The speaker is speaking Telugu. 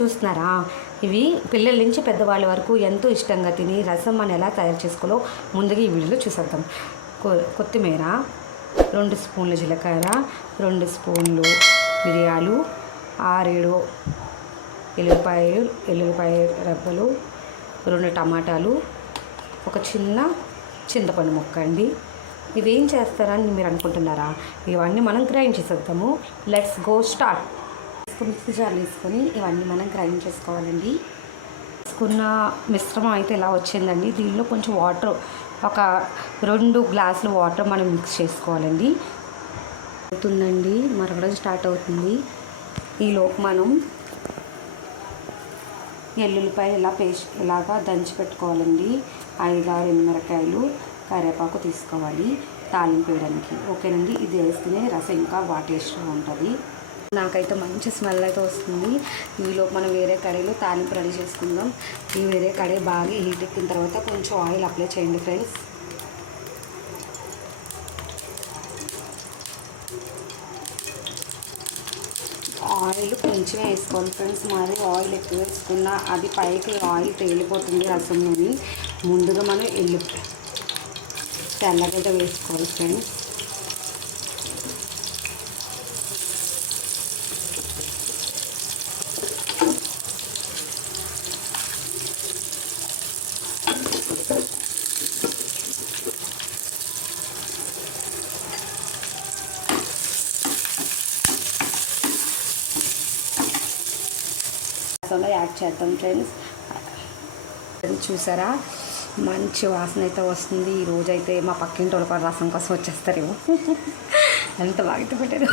చూస్తున్నారా, ఇవి పిల్లల నుంచి పెద్దవాళ్ళ వరకు ఎంతో ఇష్టంగా తిని రసం మనం ఎలా తయారు చేసుకోవాలో ముందుగా ఈ వీడియోలో చూసేద్దాం. కొత్తిమీర, 2 స్పూన్ల జీలకర్ర, 2 స్పూన్లు మిరియాలు, 6-7 ఎల్లుల్లిపాయ రెబ్బలు, 2 టమాటాలు, ఒక చిన్న చింతపండు ముక్క అండి. ఇవేం చేస్తారని మీరు అనుకుంటున్నారా? ఇవన్నీ మనం గ్రైండ్ చేసేద్దాము. Let's go start. మిక్సీ జార్లు వేసుకొని ఇవన్నీ మనం గ్రైండ్ చేసుకోవాలండి. వేసుకున్న మిశ్రమం అయితే ఇలా వచ్చిందండి. దీనిలో కొంచెం వాటర్, ఒక 2 గ్లాసుల వాటర్ మనం మిక్స్ చేసుకోవాలండి. అవుతుందండి, మరగడం స్టార్ట్ అవుతుంది. ఈలోపు మనం ఎల్లుల్లిపాయ ఇలాగా దంచి పెట్టుకోవాలండి. 5-6 ఎండుమిరకాయలు, కరివేపాకు తీసుకోవాలి తాలింపు వేయడానికి. ఓకేనండి, ఇది వేస్తేనే రసం ఇంకా బాగా టేస్ట్గా ఉంటుంది. నాకైతే మంచి స్మెల్ అయితే వస్తుంది. ఈలోపు మనం వేరే కడాయిలో తాలింపు రెడీ చేసుకుందాం. ఈ వేరే కడాయి బాగా హీట్ ఎక్కిన తర్వాత కొంచెం ఆయిల్ అప్లై చేయండి ఫ్రెండ్స్. ఆయిల్ కొంచెం వేసుకోవాలి ఫ్రెండ్స్. మరి ఆయిల్ ఎక్కువ వేసుకున్నా అది పైకి ఆయిల్ తేలిపోతుంది రసంలోని. ముందుగా మనం తెల్లగడ్డ వేసుకోవాలి ఫ్రెండ్స్. రసంలో యాడ్ చేద్దాం ఫ్రెండ్స్. చూసారా, మంచి వాసన అయితే వస్తుంది. ఈరోజు అయితే మా పక్కింటి వాళ్ళు కూడా రసం కోసం వచ్చేస్తారేమో. ఎంత బాగా పెట్టారు.